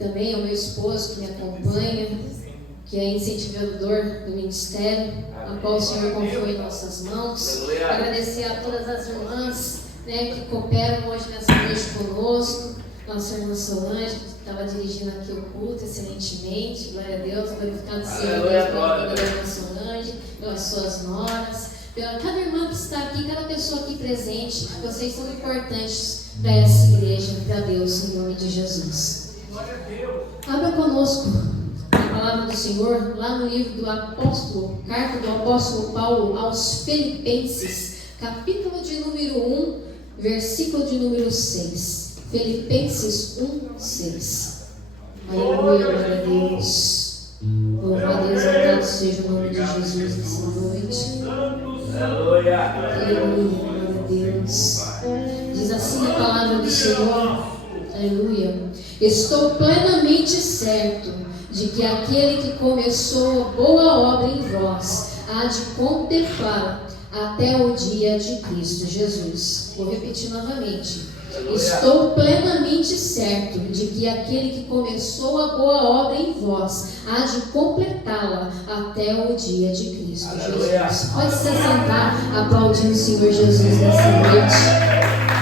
também ao meu esposo que me acompanha, que é incentivador do ministério, a qual o Senhor confiou em nossas mãos. Agradecer a todas as irmãs, né, que cooperam hoje nessa noite conosco. Nossa irmã Solange, que estava dirigindo aqui o culto excelentemente. Glória a Deus, glorificado seja Deus pela vida da irmã Solange, pelas suas noras, pela cada irmã que está aqui, cada pessoa aqui presente. Vocês são importantes para essa igreja, para Deus, em nome de Jesus. Abra conosco a palavra do Senhor lá no livro do apóstolo, carta do apóstolo Paulo aos Filipenses, capítulo de número 1, versículo de número 6. Filipenses 1, 6. Aleluia, glória a Deus. Louvado e exaltado seja o nome de Jesus nessa noite. Aleluia, glória a Deus. Diz assim a palavra do Senhor. Aleluia. Estou plenamente certo de que aquele que começou a boa obra em vós há de completá-la até o dia de Cristo Jesus. Vou repetir novamente. Estou plenamente certo de que aquele que começou a boa obra em vós há de completá-la até o dia de Cristo Jesus. Pode se sentar aplaudindo o Senhor Jesus nessa noite.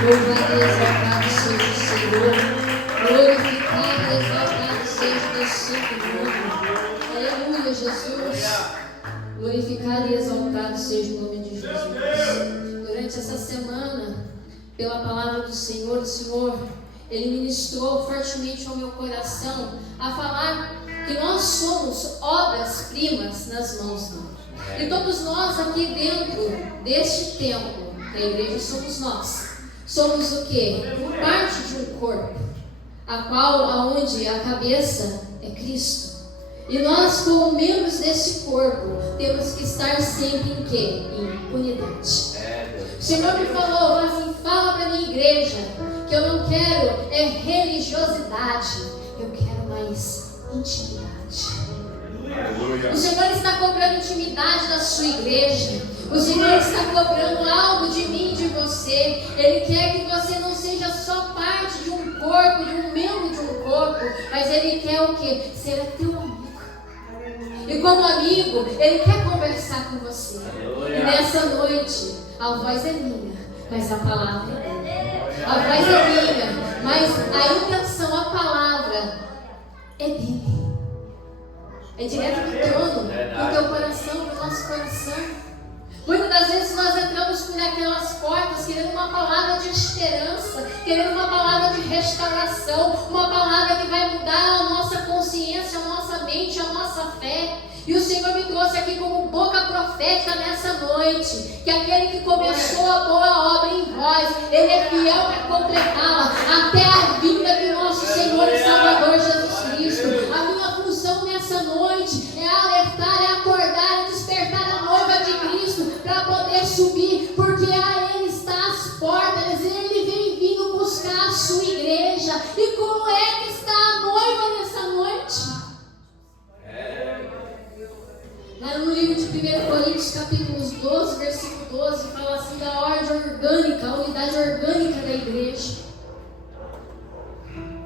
Louvado e exaltado seja o Senhor. Glorificado e exaltado seja o seu nome. Aleluia, Jesus. Glorificado e exaltado seja o nome de Jesus. Durante essa semana, pela palavra do Senhor, o Senhor, Ele ministrou fortemente ao meu coração a falar que nós somos obras-primas nas mãos dele. E todos nós aqui dentro deste templo, a igreja somos nós. Somos o quê? Parte de um corpo, aonde a cabeça é Cristo. E nós, como membros desse corpo, temos que estar sempre em quê? Em unidade. O Senhor me falou assim: fala para a minha igreja que eu não quero religiosidade, eu quero mais intimidade. O Senhor está cobrando intimidade da sua igreja. O Senhor está cobrando algo de mim e de você. Ele quer que você não seja só parte de um corpo, de um membro de um corpo, mas Ele quer o quê? Ser teu amigo. E como amigo, Ele quer conversar com você. E nessa noite, a voz é minha, mas a palavra é dele. A voz é minha, mas a intenção, a palavra é dele. É direto do trono, do teu coração, do nosso coração. Muitas das vezes nós entramos por aquelas portas querendo uma palavra de esperança, querendo uma palavra de restauração, uma palavra que vai mudar a nossa consciência, a nossa mente, a nossa fé. E o Senhor me trouxe aqui como boca profética nessa noite, que aquele que começou a boa obra em vós, Ele é fiel para completá-la até a vinda do nosso Senhor e Salvador Jesus Cristo. A minha função nessa noite é alertar, é acordar, é despertar a noiva de Cristo para poder subir, porque a Ele está às portas. Ele vem vindo buscar a sua igreja. E como é que está a noiva nessa noite? Lá no livro de 1 Coríntios, capítulo 12, versículo 12, fala assim da ordem orgânica, a unidade orgânica da igreja.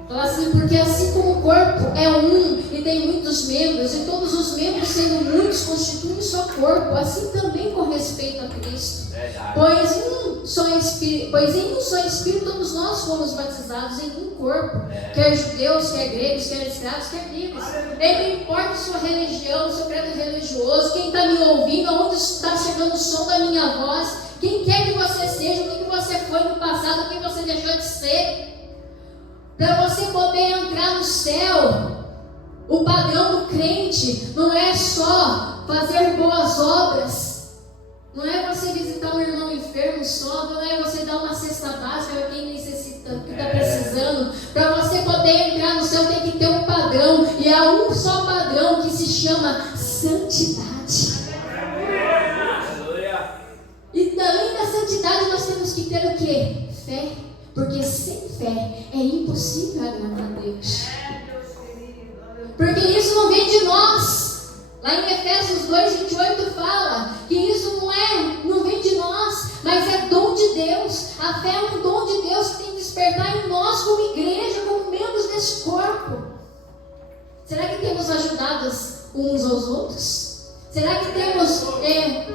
Fala assim: porque assim como o corpo é um e tem muitos membros, e todos os membros sendo muitos constituem só corpo, assim também com respeito a Cristo. Pois em um só Espírito todos nós fomos batizados em um corpo, quer judeus, quer gregos, quer escravos, quer livres. E não importa sua religião, seu credo religioso, quem está me ouvindo, aonde está chegando o som da minha voz, quem quer que você seja, o que você foi no passado, o que você deixou de ser. Para você poder entrar no céu, o padrão do crente não é só fazer boas obras. Não é você visitar um irmão enfermo só, não é você dar uma cesta básica para quem necessita, que está precisando. Para você poder entrar no céu tem que ter um padrão, e há um só padrão que se chama santidade. E além da santidade nós temos que ter o quê? Fé. Porque sem fé é impossível agradar a Deus. Porque isso não vem de nós. Lá em Efésios 2:28 fala que isso não vem de nós, mas é dom de Deus. A fé é um dom de Deus que tem que despertar em nós como igreja, como membros desse corpo. Será que temos ajudado uns aos outros? Será que temos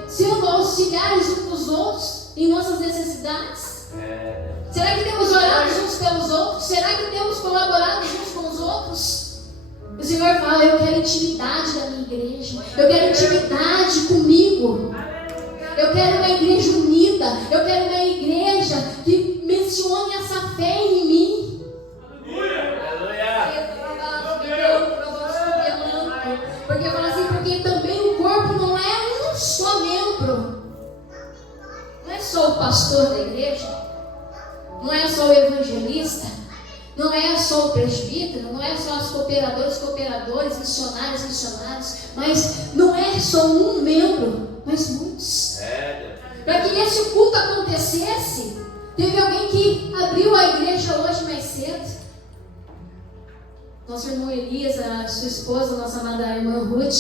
sido auxiliares uns dos outros em nossas necessidades? Será que temos orado uns pelos outros? Será que temos colaborado uns com os outros? O Senhor fala: eu quero intimidade da minha igreja, eu quero intimidade comigo, eu quero uma igreja unida, eu quero uma igreja que mencione essa fé em mim. Porque fala assim, porque também o corpo não é um só membro, não é só o pastor da igreja, não é só o evangelista, não é só o presbítero, não é só os cooperadores, missionários, mas não é só um membro, mas muitos. Para que esse culto acontecesse, teve alguém que abriu a igreja hoje mais cedo. Nosso irmão Elias, a sua esposa, nossa amada irmã Ruth,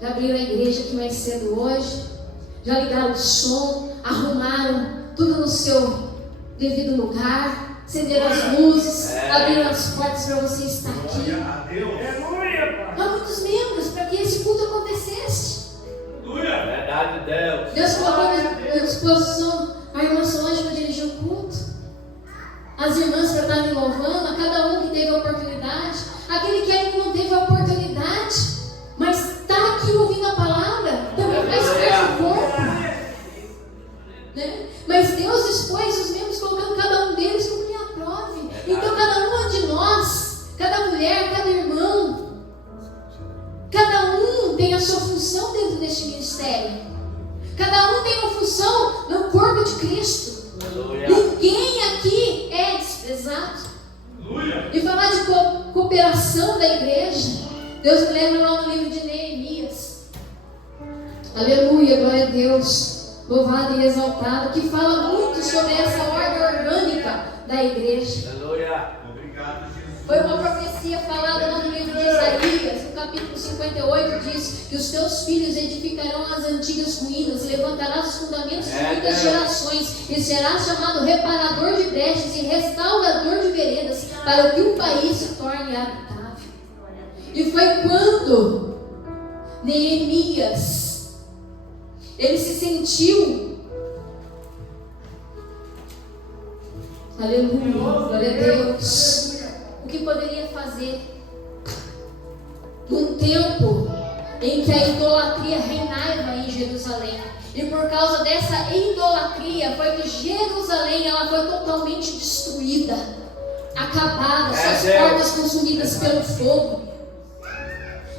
já abriram a igreja aqui mais cedo hoje, já ligaram o som, arrumaram tudo no seu devido lugar, acenderam as luzes, abriram as portas para você estar aqui. Há muitos membros para que esse culto acontecesse. Verdade, Deus. Deus colocou à disposição a irmã Solange para dirigir o culto, as irmãs para estarem louvando, a cada um que teve a oportunidade, aquele que ainda não teve a oportunidade, mas está aqui ouvindo a palavra, também faz parte do corpo. Né? Mas Deus dispôs os membros, colocando cada um deles como lhe aprove. Então cada uma de nós, cada mulher, cada irmão, cada um tem a sua função dentro deste ministério. Cada um tem uma função no corpo de Cristo. Ninguém aqui é desprezado. E falar de cooperação da igreja, Deus me lembra lá no livro de Neemias. Aleluia, glória a Deus. Louvado e exaltado, que fala muito sobre essa ordem orgânica da igreja. Obrigado, Jesus. Foi uma profecia falada lá no livro de Isaías, no capítulo 58, diz que os teus filhos edificarão as antigas ruínas, levantarás os fundamentos de muitas gerações, e serás chamado reparador de brechas e restaurador de veredas, para que o país se torne habitável. E foi quando Neemias ele se sentiu, aleluia, glória a Deus, o que poderia fazer num tempo em que a idolatria reinava em Jerusalém. E por causa dessa idolatria foi que Jerusalém ela foi totalmente destruída, acabada, suas portas consumidas pelo fogo.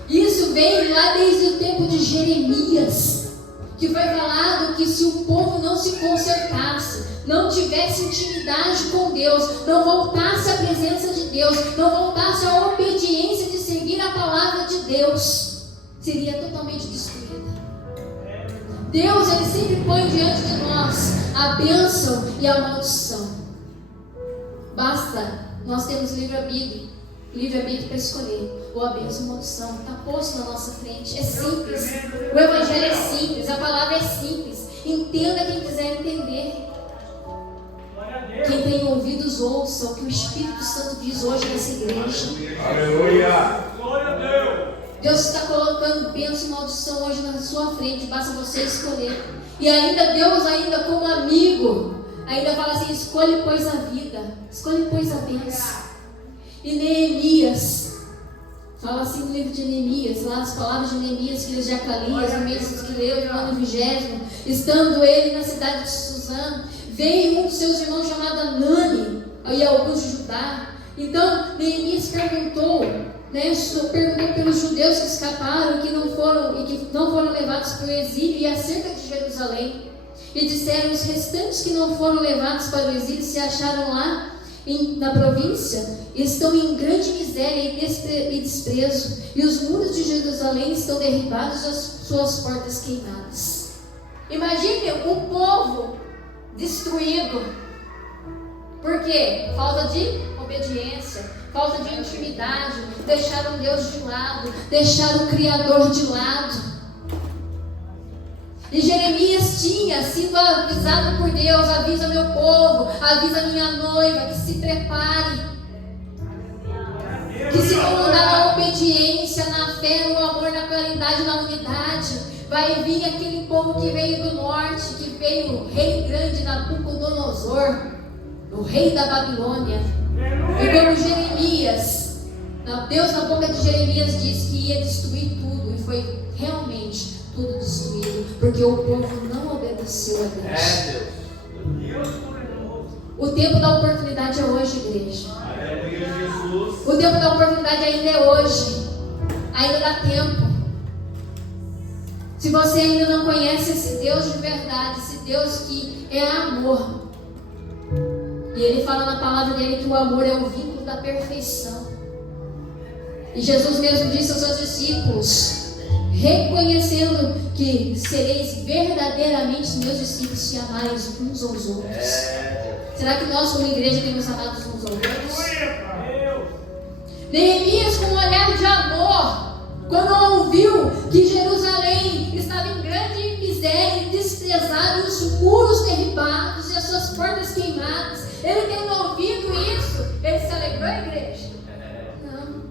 Isso vem lá desde o tempo de Jeremias, que foi falado que se o povo não se consertasse, não tivesse intimidade com Deus, não voltasse à presença de Deus, não voltasse à obediência de seguir a palavra de Deus, seria totalmente destruída. Deus, Ele sempre põe diante de nós a bênção e a maldição. Basta nós termos livre-arbítrio para escolher, ou a bênção ou a maldição, está posto na nossa frente. É simples, o evangelho é simples, a palavra é simples. Entenda quem quiser entender. Quem tem ouvidos ouça o que o Espírito Santo diz hoje nessa igreja. Aleluia. Deus está colocando bênção e maldição hoje na sua frente, basta você escolher. E ainda Deus, ainda como amigo, ainda fala assim: escolhe pois a vida, escolhe pois a bênção. E Neemias, fala assim no livro de Neemias, lá as palavras de Neemias, filho de Acalias, no mês que leu, no ano 20, estando ele na cidade de Suzã, veio um dos seus irmãos chamado Anani, e alguns de Judá. Então Neemias perguntou pelos judeus que escaparam e que não foram levados para o exílio e acerca de Jerusalém. E disseram: os restantes que não foram levados para o exílio se acharam lá na província, estão em grande miséria e desprezo, e os muros de Jerusalém estão derribados e as suas portas queimadas. Imagine um povo destruído. Por quê? Falta de obediência, falta de intimidade, deixaram Deus de lado, deixaram o Criador de lado. E Jeremias tinha sido avisado por Deus: avisa meu povo, avisa minha noiva, que se prepare, que se não mudar a obediência obediência, na fé, no amor, na caridade, na unidade, vai vir aquele povo que veio do norte, que veio o rei grande Nabucodonosor, o rei da Babilônia. E como Jeremias, Deus na boca de Jeremias disse que ia destruir tudo, e foi realmente tudo destruído, porque o povo não obedeceu a Deus. O tempo da oportunidade é hoje, igreja. O tempo da oportunidade ainda é hoje. Ainda dá tempo. Se você ainda não conhece esse Deus de verdade, esse Deus que é amor, e Ele fala na palavra dele que o amor é o vínculo da perfeição. E Jesus mesmo disse aos seus discípulos, reconhecendo que sereis verdadeiramente meus discípulos se amareis uns aos outros. Será que nós como igreja temos amado uns aos outros? Neemias, com um olhar de amor, quando ouviu que Jerusalém estava em grande miséria e desprezada, e os muros derribados e as suas portas queimadas, ele tendo ouvido isso, ele se alegrou, igreja? Não.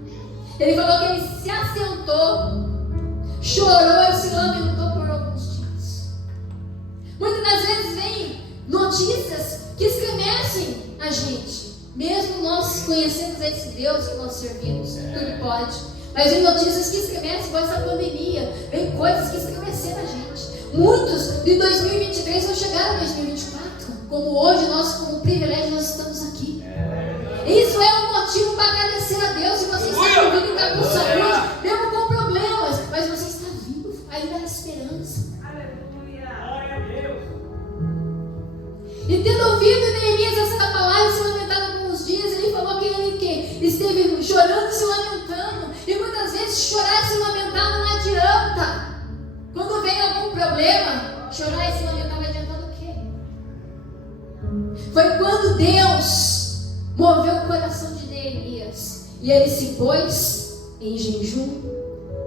Ele falou que ele se assentou, chorou e se lamentou por alguns dias. Muitas das vezes vem notícias que estremecem a gente, mesmo nós conhecemos esse Deus que nós servimos, tudo pode, mas vem notícias que estremecem, igual essa pandemia, vem coisas que estremeceram a gente. Muitos de 2023 não chegaram a 2024, como hoje nós, como privilégio, nós estamos aqui. Isso é um motivo para agradecer a Deus. Se você está vivo e está com saúde, mesmo com problemas, mas você está vivo, ainda há esperança. Glória a Deus. E tendo ouvido Neemias essa palavra, se lamentado alguns dias, ele falou que ele esteve chorando e se lamentando. E muitas vezes chorar e se lamentar não adianta. Quando vem algum problema, chorar e se lamentar vai adiantar do quê? Foi quando Deus moveu o coração de Neemias e ele se pôs em jejum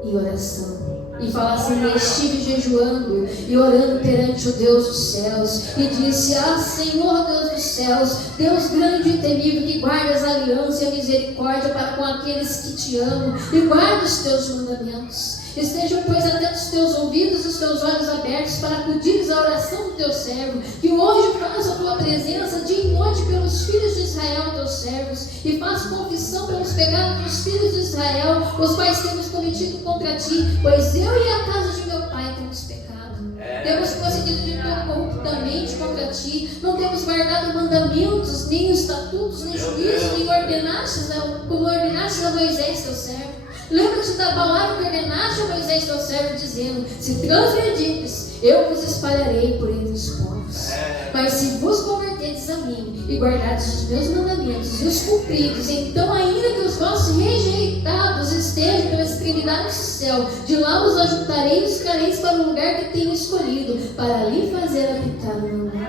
e oração. E fala assim: estive jejuando e orando perante o Deus dos céus, e disse: Senhor Deus dos céus, Deus grande e temível, que guardas a aliança e a misericórdia para com aqueles que te amam e guarda os teus mandamentos. Estejam, pois, atentos os teus ouvidos e os teus olhos abertos para acudires à oração do teu servo, que hoje faço a tua presença dia e noite pelos filhos de Israel, teus servos, e faço confissão pelos pecados dos filhos de Israel, os quais temos cometido contra ti, pois eu e a casa de meu pai temos pecado. Temos procedido de todo corruptamente contra ti, não temos guardado mandamentos, nem estatutos, nem juízos, nem ordenastes, como ordenaste a Moisés, teu servo. Lembra-te da palavra que ordenaste a Moisés, teu servo, dizendo: se transgredires, eu vos espalharei por entre os povos. Mas se vos converterdes a mim e guardardes os meus mandamentos e os cumpridos, então, ainda que os vossos rejeitados estejam pela extremidade do céu, de lá os ajuntarei e os trareis para o lugar que tenho escolhido, para lhe fazer habitar o meu nome.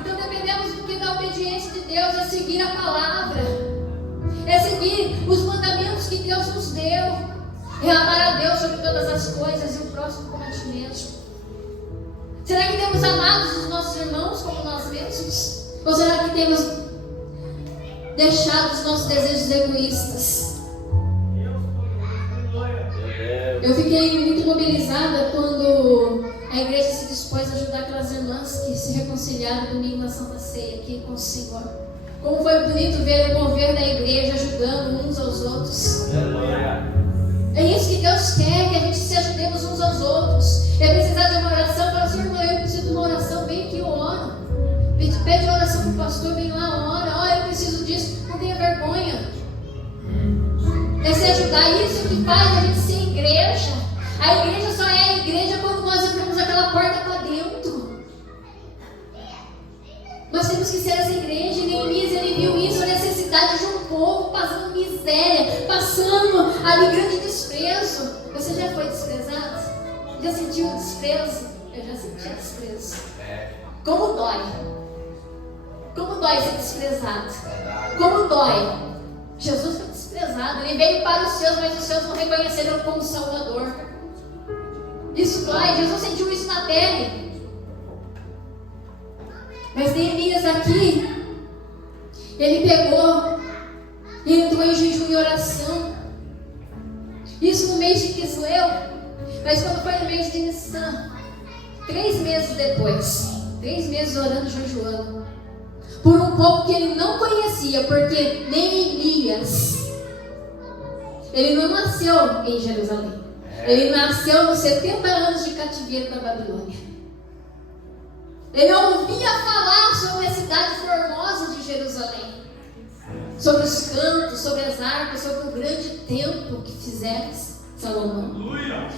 Então dependemos do que? Da obediência de Deus, é seguir a palavra, é seguir os mandamentos que Deus nos deu, é amar a Deus sobre todas as coisas e o próximo como a ti mesmo. Será que temos amado os nossos irmãos como nós mesmos? Ou será que temos deixado os nossos desejos egoístas? Eu fiquei muito mobilizada quando a igreja se dispôs a ajudar aquelas irmãs que se reconciliaram domingo na Santa Ceia aqui com o Senhor. Como foi bonito ver o mover da igreja ajudando uns aos outros. É isso que Deus quer, que a gente se ajudemos uns aos outros. É precisar de uma oração, fala assim: irmão, eu preciso de uma oração, vem aqui, eu oro. Pede oração para o pastor, vem lá, ora. Eu preciso disso, não tenha vergonha. É se ajudar, isso que faz a gente ser igreja. A igreja só é a igreja quando nós entramos aquela porta para dentro. Nós temos que ser essa igreja. E Neemias, ele viu isso, a necessidade de um povo passando miséria, passando ali grande desprezo. Você já foi desprezado? Já sentiu o desprezo? Eu já senti desprezo. Como dói? Como dói ser desprezado? Como dói? Jesus foi desprezado. Ele veio para os seus, mas os seus não reconheceram como Salvador. Isso dói. Jesus sentiu isso na pele. Mas Neemias aqui, ele pegou e entrou em jejum em oração. Isso no mês de Quisleu. Mas quando foi no mês de Nissan, 3 meses depois, 3 meses orando e jejuando, por um povo que ele não conhecia, porque Neemias, ele não nasceu em Jerusalém. Ele nasceu nos 70 anos de cativeiro da Babilônia. Ele ouvia falar sobre a cidade formosa de Jerusalém, sobre os cantos, sobre as harpas, sobre o grande templo que fizesse Salomão,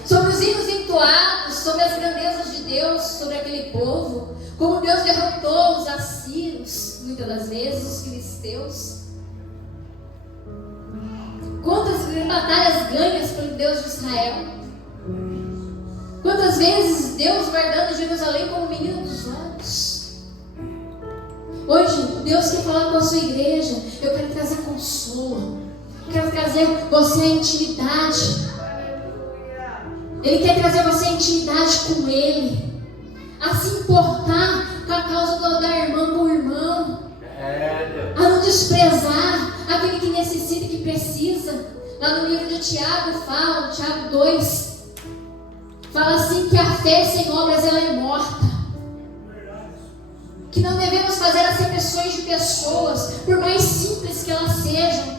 sobre os hinos entoados, sobre as grandezas de Deus, sobre aquele povo, como Deus derrotou os assírios, muitas das vezes os filisteus. Quantas batalhas ganhas pelo Deus de Israel. Quantas vezes Deus guardando Jerusalém como menino dos olhos. Hoje Deus quer falar com a sua igreja. Eu quero trazer consolo. Eu quero trazer você a intimidade. Ele quer trazer você a intimidade com Ele, a se importar com a causa da irmã com o irmão, a não desprezar aquele que necessita e que precisa. Lá no livro de Tiago fala, Tiago 2, fala assim que a fé sem obras ela é morta, que não devemos fazer acepções de pessoas, por mais simples que elas sejam,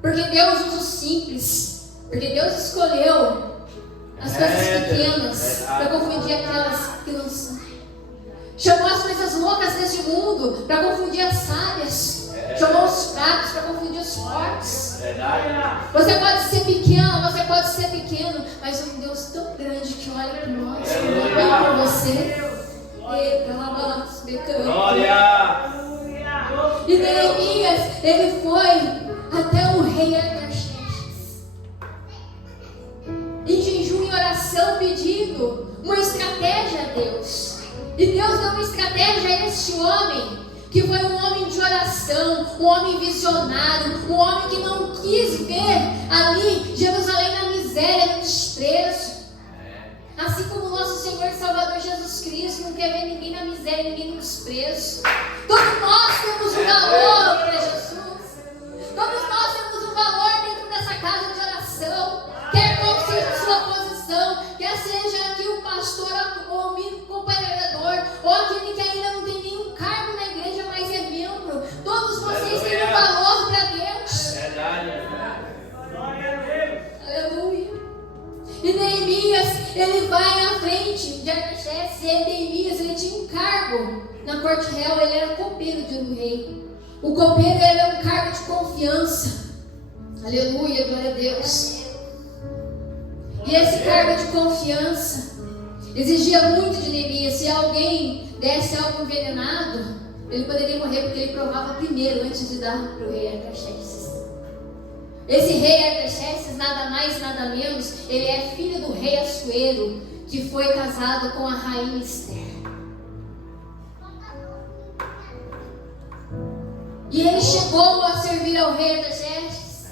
porque Deus usa o simples, porque Deus escolheu as coisas pequenas para confundir aquelas que não são. Chamou as coisas loucas deste mundo para confundir as sábias. Chamou os fracos para confundir os fortes. Você pode ser pequeno, você pode ser pequeno, mas um Deus tão grande que olha por nós, olha por você. Glória! E Neemias, ele foi até o rei Artaxerxes, em jejum e oração, pedindo uma estratégia a Deus. E Deus deu uma estratégia a este homem, que foi um homem de oração, um homem visionário, um homem que não quis ver ali Jerusalém na miséria, no desprezo. Assim como o nosso Senhor e Salvador Jesus Cristo não quer ver ninguém na miséria, ninguém no desprezo. Todos nós temos um valor para Jesus. Todos nós temos um valor dentro dessa casa de oração. Quer qual seja a sua posição, quer seja aqui o pastor ou o cooperador, ou aquele que ainda não tem nenhum cargo na igreja, mas é membro. Todos vocês têm um valor para Deus. Aleluia. E Neemias, ele vai à frente de Artaxerxes. E Neemias, ele tinha um cargo na corte real, ele era copeiro de um rei. O copeiro, ele é um cargo de confiança. Aleluia, glória a Deus. E esse cargo de confiança exigia muito de Neemias. Se alguém desse algo envenenado, ele poderia morrer, porque ele provava primeiro antes de dar para o rei Artaxerxes. Esse rei Artaxerxes, nada mais, nada menos, ele é filho do rei Assuero, que foi casado com a rainha Esther. E ele chegou a servir ao rei Artaxerxes.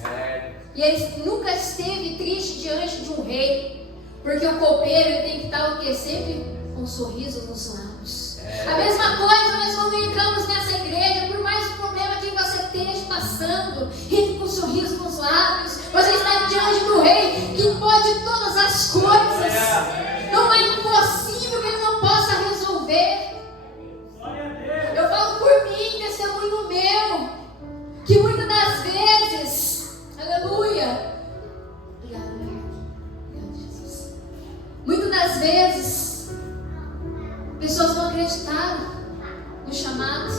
E ele nunca esteve triste diante de um rei, porque o copeiro ele tem que estar o quê? Sempre com um sorriso nos lábios. A mesma coisa nós quando entramos nessa igreja, por mais problema que você esteja passando, rindo com um sorriso nos lábios, você está diante do rei que pode todas as coisas. Não é impossível que ele não possa resolver. Eu falo por mim, testemunho meu, que muitas das vezes, aleluia, obrigado Jesus, muitas das vezes pessoas não acreditaram no chamado.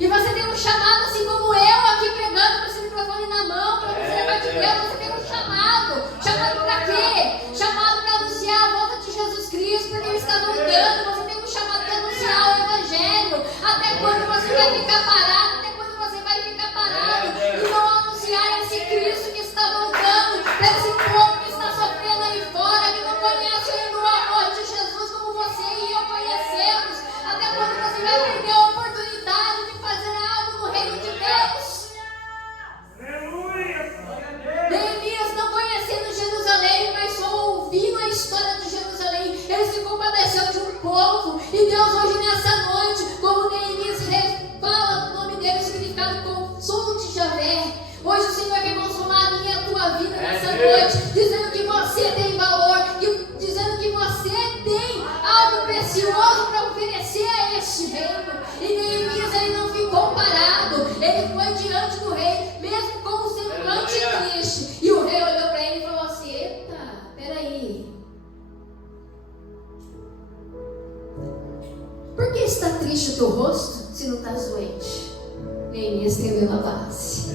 E você tem um chamado assim como eu aqui pregando com esse microfone na mão para você levar de Deus. Você tem um chamado. Chamado para quê? Chamado para anunciar a volta de Jesus Cristo, porque Ele está voltando. Você tem um chamado para anunciar o Evangelho. Até quando você vai ficar parado? Até quando você vai ficar parado e não anunciar esse Cristo que está voltando, para esse povo que está sofrendo ali fora, que não conhece ainda o amor de Jesus como você e eu conhecemos? Até quando você vai perder a oportunidade de fazer algo no reino de Deus? Neemias, não conhecendo Jerusalém, mas só ouvindo a história de Jerusalém, ele se compadeceu de um povo. E Deus hoje nessa noite, como Neemias fala no nome dele, nessa noite, dizendo que você tem valor, dizendo que você tem algo precioso para oferecer a este reino. E Neemias, ele não ficou parado, ele foi diante do rei, mesmo com o semblante triste. E o rei olhou para ele e falou assim: eita, peraí, por que está triste o teu rosto se não estás doente? Neemias tremeu na base.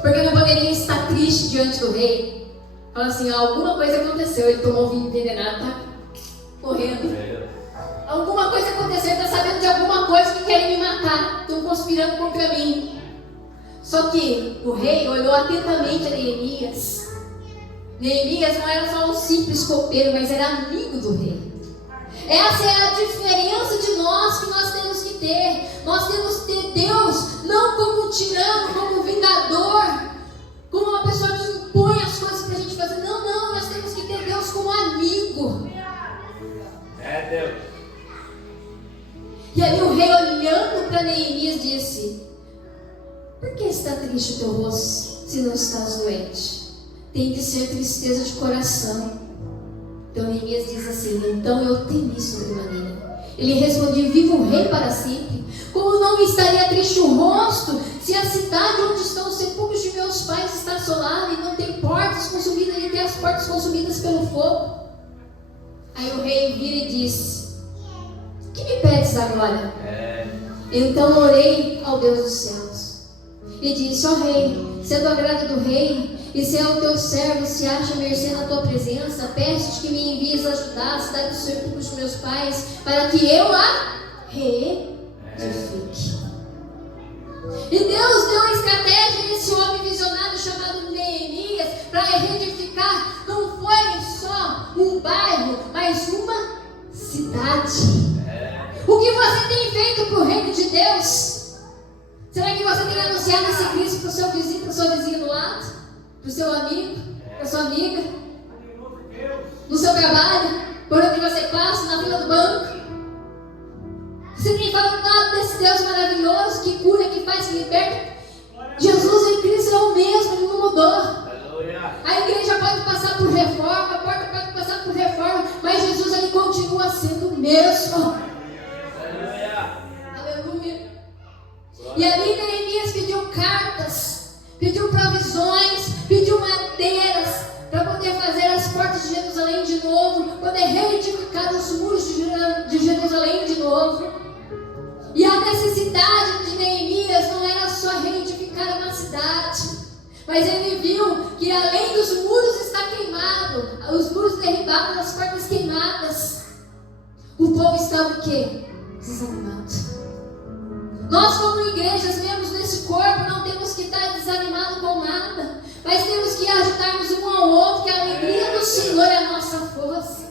Porque não poderia estar triste diante do rei. Fala assim: alguma coisa aconteceu, ele tomou vinho envenenado, tá morrendo. Alguma coisa aconteceu, ele está sabendo de alguma coisa que querem me matar, estão conspirando contra mim. Só que o rei olhou atentamente a Neemias. Neemias não era só um simples copeiro, mas era amigo do rei. Essa é a diferença de nós que nós temos que ter. Nós temos que ter Deus não como um tirano, como um vingador, como uma pessoa que impõe as coisas para a gente fazer. Não, nós temos que ter Deus como amigo. É Deus. E aí o rei, olhando para Neemias, disse: por que está triste o teu rosto se não estás doente? Tem que ser tristeza de coração. Então Neemias diz assim: então eu temi sobremaneira. Ele respondeu: viva o rei para sempre. Como não me estaria triste o rosto, se a cidade onde estão os sepulcros de meus pais está assolada e não tem portas consumidas, e tem as portas consumidas pelo fogo? Aí o rei vira e disse: que me pedes agora? Então orei ao Deus dos céus e disse: ó rei, sendo agrado do rei, e se é o teu servo se acha mercê na tua presença, peço-te que me envies ajudar a cidade dos sepulcros de meus pais, para que eu a reedifique. E Deus deu a estratégia a esse homem visionário chamado Neemias para reedificar. Não foi só um bairro, mas uma cidade. O que você tem feito para o reino de Deus? Será que você tem anunciado esse Cristo para o seu vizinho, para a sua vizinha do lado? Para o seu amigo, para a sua amiga, no seu trabalho, por onde você passa, na fila do banco? Você tem falado desse Deus maravilhoso que cura, que faz, que liberta? Jesus em Cristo é o mesmo, Ele não mudou. A igreja pode passar por reforma, a porta pode passar por reforma, mas Jesus, Ele continua sendo o mesmo. Aleluia. E ali Neemias pediu cartas, pediu provisões, pediu madeiras para poder fazer as portas de Jerusalém de novo, poder reedificar os muros de Jerusalém de novo. E a necessidade de Neemias não era só reedificar uma cidade, mas ele viu que além dos muros estar queimado, os muros derribados, as portas queimadas, o povo estava o quê? Desanimado. Nós, como igrejas, membros desse corpo, não temos que estar desanimados com nada, mas temos que ajudarmos um ao outro, que a alegria do Senhor é a nossa força.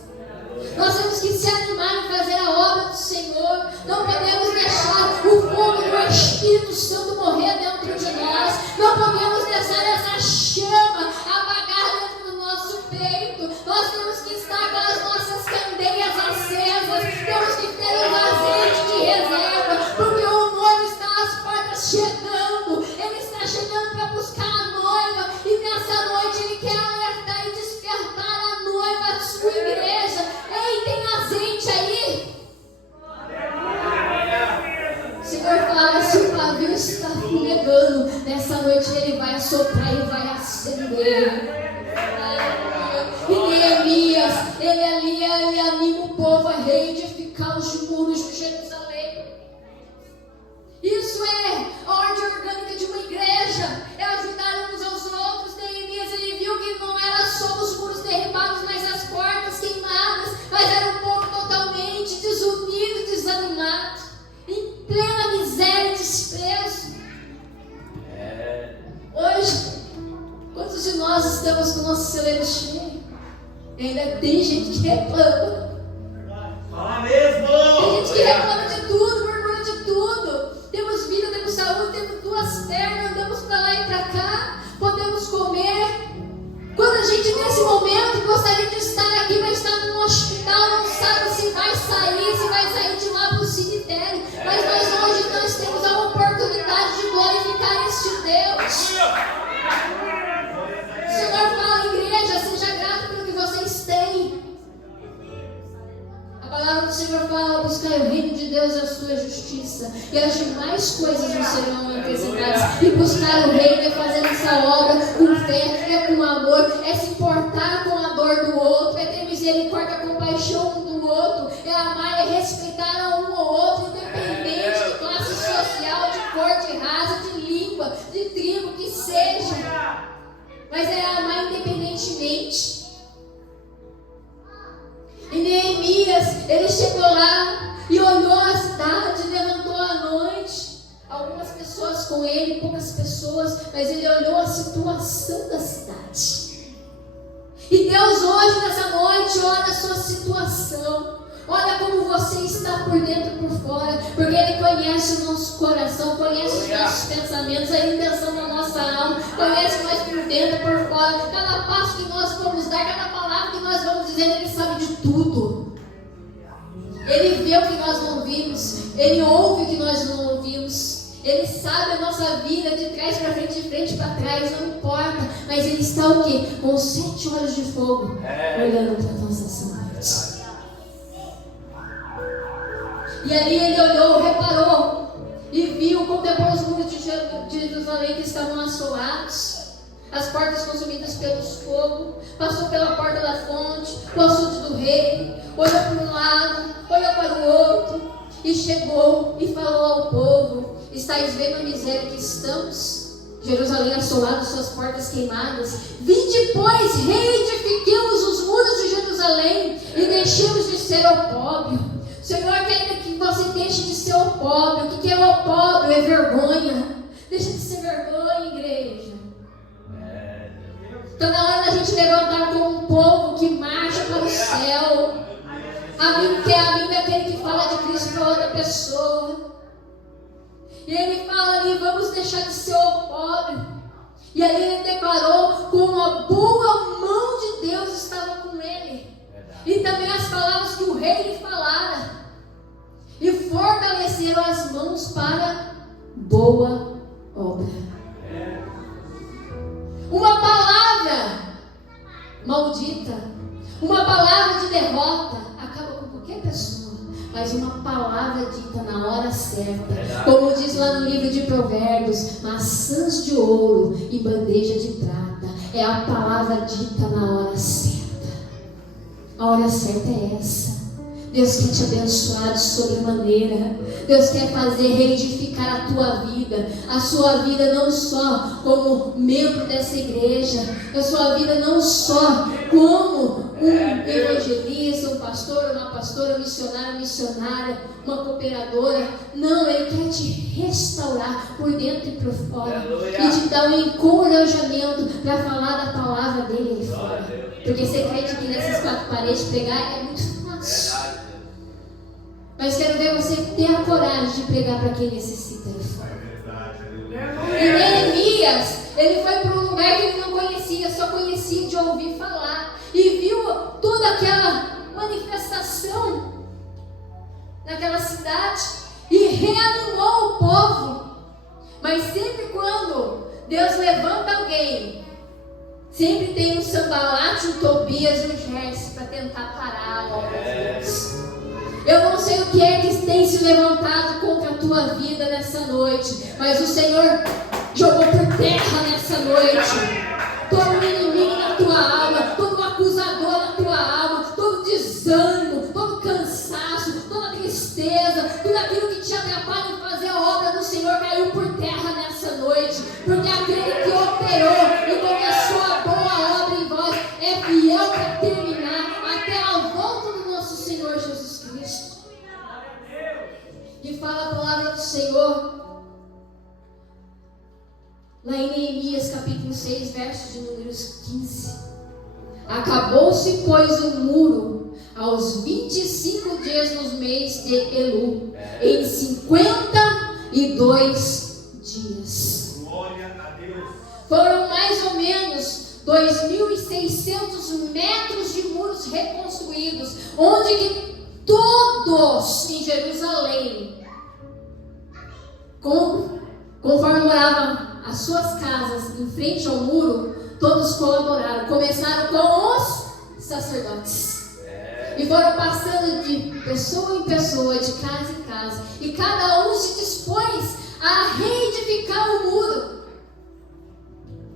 Nós temos que se animar em fazer a obra do Senhor. Não podemos deixar o fogo do Espírito Santo morrer dentro de nós. Não podemos deixar essa chama apagar dentro do nosso peito. Nós temos que estar com as nossas candeias acesas. Temos que ter um azeite de reserva, porque o noivo está às portas chegando. Ele está chegando para buscar a noiva. E nessa noite Ele quer alertar e despertar a noiva, a sua igreja. Ei, tem azeite aí? O Senhor fala: se o pavio está fumegando, nessa noite Ele vai soprar e vai acender. E Neemias, ele anima o povo a reedificar os muros de Jerusalém. Isso é a ordem orgânica de uma igreja, é ajudar uns aos outros. Neemias, ele viu que não era só os muros derribados, mas as portas queimadas, mas era um povo totalmente desunido, desanimado, em plena miséria e desprezo. Hoje, quantos de nós estamos com o nosso celeiro cheio? E ainda tem gente que reclama. Fala mesmo! Tem gente que reclama de tudo, murmura de tudo. Temos vida, temos saúde, temos duas pernas, andamos para lá e para cá, podemos comer. Quando a gente nesse momento gostaria de estar aqui, mas está no hospital, não sabe se vai sair de lá para o cemitério. Mas nós temos a oportunidade de glorificar este Deus. O Senhor justiça e as demais coisas nos serão acrescentadas. E buscar o reino é fazer essa obra com fé, é com amor, é se importar com a dor do outro, é ter misericórdia, compaixão um do outro, é amar, é respeitar um ao outro, independente de classe social, de cor, de raça, de língua, de tribo, que seja. Mas é amar independentemente. E Neemias, ele chegou lá e olhou a cidade, levantou a noite. Algumas pessoas com ele, poucas pessoas, mas ele olhou a situação da cidade. E Deus hoje, nessa noite, olha a sua situação. Olha como você está por dentro e por fora, porque Ele conhece o nosso coração, conhece os nossos pensamentos, a intenção da nossa alma, conhece nós por dentro e por fora, cada passo que nós vamos dar, cada palavra que nós vamos dizer, Ele sabe de tudo. Ele vê o que nós não vimos, Ele ouve o que nós não ouvimos, Ele sabe a nossa vida de trás para frente, de frente para trás, não importa, mas Ele está o quê? Com os 7 olhos de fogo, olhando para nós nessa noite. E ali ele olhou, reparou e viu, contemplou os muros de Jerusalém que estavam assolados, as portas consumidas pelos fogos, passou pela porta da fonte, o açude do rei, olhou para um lado, olhou para o outro e chegou e falou ao povo: estáis vendo a miséria que estamos? Jerusalém assolado, suas portas queimadas. Vinde, pois, reedifiquemos os muros de Jerusalém e deixemos de ser opróbrio. O Senhor quer que você deixe de ser opróbrio. O que é opróbrio? É vergonha. Deixa de ser vergonha, igreja. Está na hora da gente levantar como um povo que marcha para o céu. Amigo que é amigo é aquele que fala de Cristo para outra pessoa. E ele fala ali: vamos deixar de ser opróbrio. E ali ele deparou com uma boa mão de Deus estava com ele. E também as palavras que o rei lhe falara. E fortaleceram as mãos para boa obra. Uma palavra maldita, uma palavra de derrota acaba com qualquer pessoa. Mas uma palavra dita na hora certa, como diz lá no livro de Provérbios: maçãs de ouro e bandeja de prata. É a palavra dita na hora certa. A hora certa é essa. Deus quer te abençoar de sobremaneira. Deus quer fazer reedificar a tua vida. A sua vida não só como membro dessa igreja. A sua vida não só como um evangelista, um pastor, uma pastora, um missionário, missionária, uma cooperadora. Não, Ele quer te restaurar por dentro e por fora. E te dar um encorajamento para falar da palavra dele ali fora. Porque você crente que nessas 4 paredes pregar é muito fácil. Mas quero ver você ter a coragem de pregar para quem necessita ali fora. E Neemias, ele foi para um lugar que ele não conhecia, só conhecia de ouvir falar. E viu toda aquela manifestação naquela cidade e reanimou o povo. Mas sempre quando Deus levanta alguém, sempre tem um Sambalate, um Tobias e um Gerson para tentar parar a obra de Deus. Eu não sei o que é que tem se levantado contra a tua vida nessa noite, mas o Senhor jogou por terra nessa noite todo inimigo na tua alma, todo acusador na tua alma, todo desânimo, todo cansaço, toda tristeza, tudo aquilo que te atrapalha em fazer a obra do Senhor caiu por terra nessa noite, porque aquele que operou e começou a boa obra em vós é fiel para terminar até a volta do nosso Senhor Jesus Cristo. E fala a palavra do Senhor lá em Neemias capítulo 6, versos de números 15. Acabou-se, pois, o muro aos 25 dias nos mês de Elu, em 52 dias. Glória a Deus. Foram mais ou menos 2.600 metros de muros reconstruídos, onde que todos em Jerusalém, conforme moravam as suas casas em frente ao muro, todos colaboraram. Começaram com os sacerdotes. E foram passando de pessoa em pessoa, de casa em casa. E cada um se dispôs a reedificar o muro.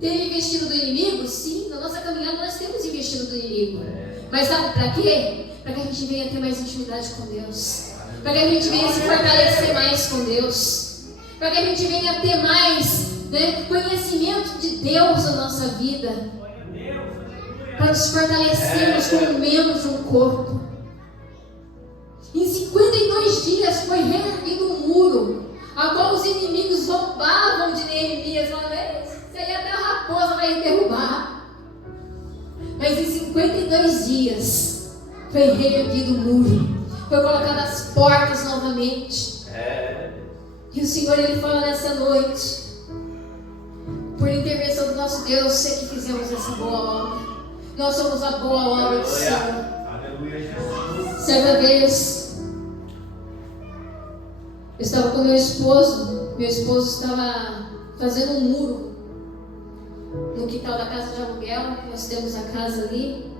Teve investido do inimigo? Sim, na nossa caminhada nós temos investido do inimigo. Mas sabe para quê? Para que a gente venha ter mais intimidade com Deus. Para que a gente venha se fortalecer mais com Deus. Para que a gente venha ter mais conhecimento de Deus na nossa vida. Para nos fortalecermos como membros de um corpo. Em 52 dias foi reerguido um muro, a qual os inimigos zombavam de Neemias. Falavam, isso aí até a raposa vai derrubar. Mas em 52 dias foi reerguido o muro. Foi colocado as portas novamente. E o Senhor, Ele fala nessa noite, por intervenção do nosso Deus, sei que fizemos essa boa obra. Nós somos a boa obra do Senhor. Certa vez, eu estava com meu esposo estava fazendo um muro no quintal da casa de aluguel. Nós temos a casa ali.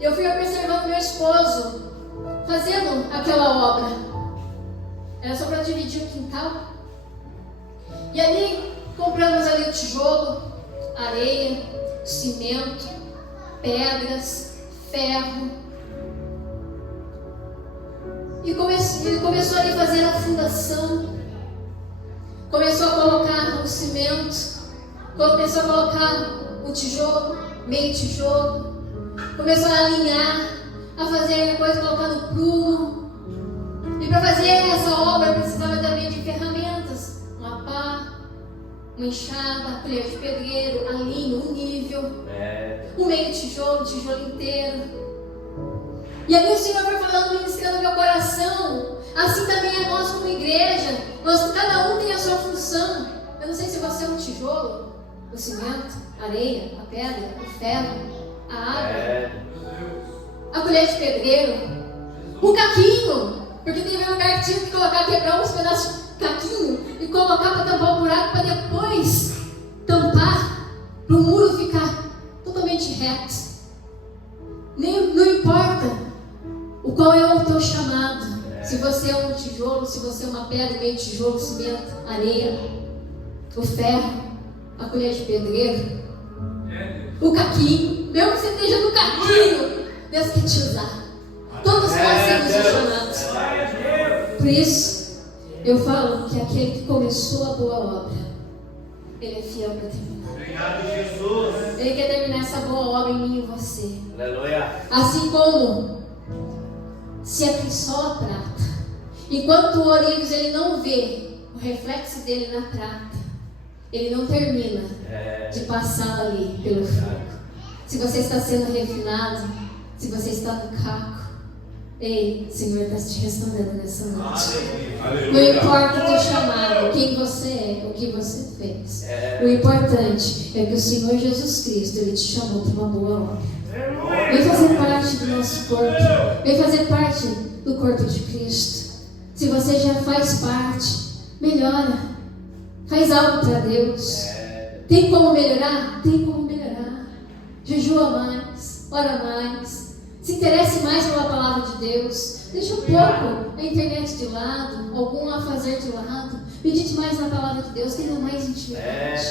Eu fui observando meu esposo fazendo aquela obra. Era só para dividir o quintal. E ali compramos ali o tijolo, areia, cimento, pedras, ferro. E ele começou ali a fazer a fundação. Começou a colocar o cimento. Começou a colocar o tijolo, meio tijolo. Começou a alinhar, a fazer a coisa colocando prumo. E para fazer essa obra precisava também de ferramentas. Uma pá, uma enxada, colher de pedreiro, a linha, um nível, um meio tijolo, tijolo inteiro. E ali o Senhor foi falando, ministrando no meu coração. Assim também é nós como igreja. Cada um tem a sua função. Eu não sei se você é um tijolo, o cimento, a areia, a pedra, o ferro, a água, a colher de pedreiro, o caquinho. Porque tem lugar que tinha que colocar, quebrar uns pedaços de caquinho e colocar para tampar o buraco, para depois tampar, para o muro ficar totalmente reto. Não importa o qual é o teu chamado. Se você é um tijolo, se você é uma pedra, meio tijolo, cimento, areia, o ferro, a colher de pedreiro, o caquinho, mesmo que você esteja no caquinho, Deus quer te usar. Todos nós temos um chamado. Por isso, eu falo que aquele que começou a boa obra, Ele é fiel para terminar. Obrigado, Jesus. Ele quer terminar essa boa obra em mim e você. Aleluia. Assim como se acrisola a prata, enquanto o ourives ele não vê o reflexo dele na prata, ele não termina de passar ali pelo fogo. Se você está sendo refinado, se você está no caco, ei, o Senhor está te respondendo nessa noite. Não importa o teu chamado, quem você é, o que você fez. O importante é que o Senhor Jesus Cristo, Ele te chamou para uma boa obra. Vem fazer parte do nosso corpo. Vem fazer parte do corpo de Cristo. Se você já faz parte, melhora. Faz algo para Deus. Tem como melhorar? Tem como melhorar. Jejua mais, ora mais. Se interesse mais pela palavra de Deus. Deixa um pouco a internet de lado, algum a fazer de lado. Medite mais na palavra de Deus, tenha mais intimidade.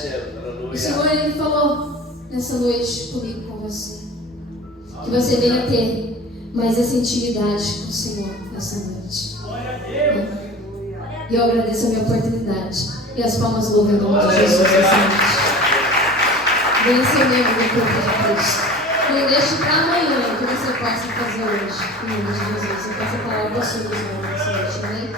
O Senhor, Ele falou nessa noite comigo, com você. Que você venha ter mais essa intimidade com o Senhor nessa noite. E eu agradeço a minha oportunidade. E as palmas louvam o nome de Jesus nessa noite. Venha ser membro do corpo de Cristo. Não deixe para amanhã o que você possa fazer hoje. Em nome de Jesus. Eu posso falar com você nessa noite. Amém?